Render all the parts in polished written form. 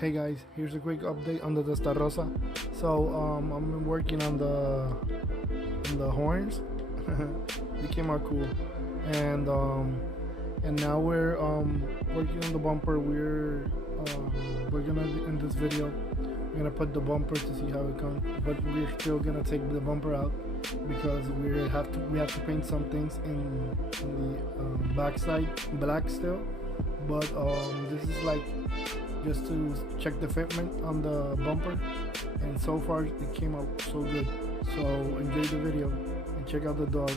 Hey guys, here's a quick update on the Testarossa. So I'm working on the horns. They came out cool, and now we're working on the bumper. We're gonna in this video we're gonna put the bumper to see how it comes, but we're still gonna take the bumper out because we have to paint some things in the backside black still. But this is like just to check the fitment on the bumper, and so far it came out so good. So enjoy the video and check out the dog.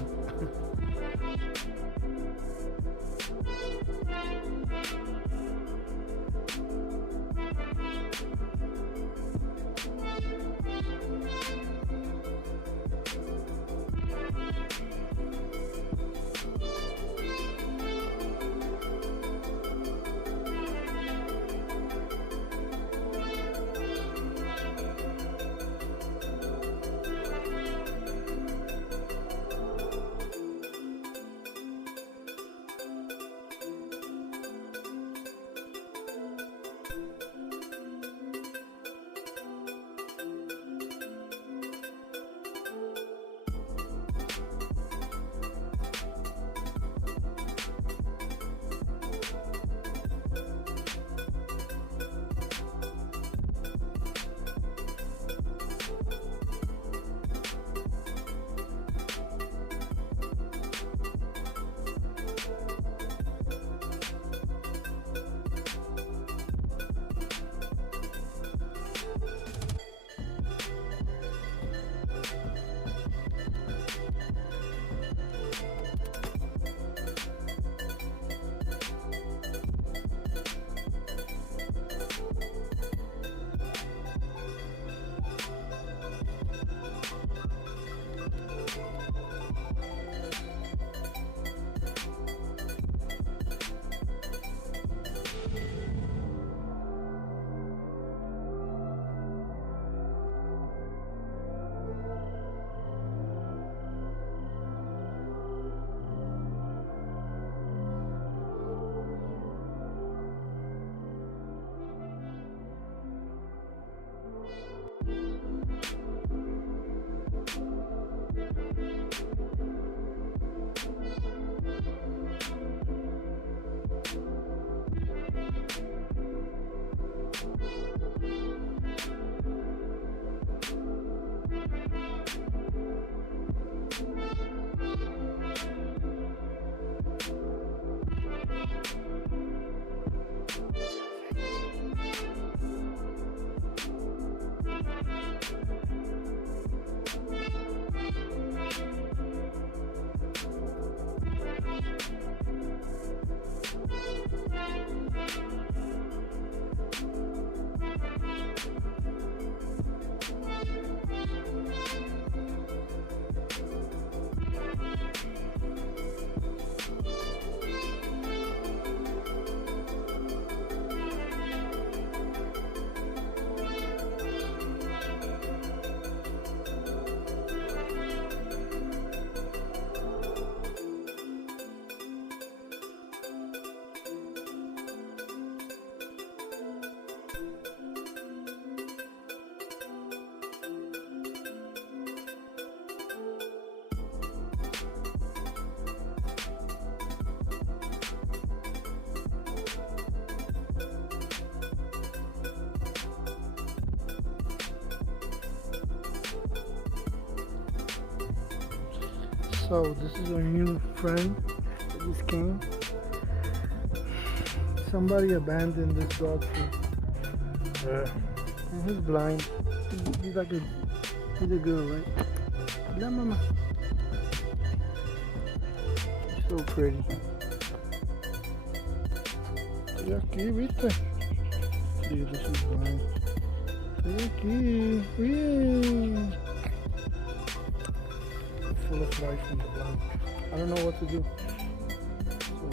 So this is our new friend that just came. Somebody abandoned this dog food. And he's blind. He's like he's a girl, right? La mama. She's so pretty. Estoy aquí, ¿viste? Sí, this is blind. Estoy aquí. Bien. Full of life from the blind. I don't know what to do. So,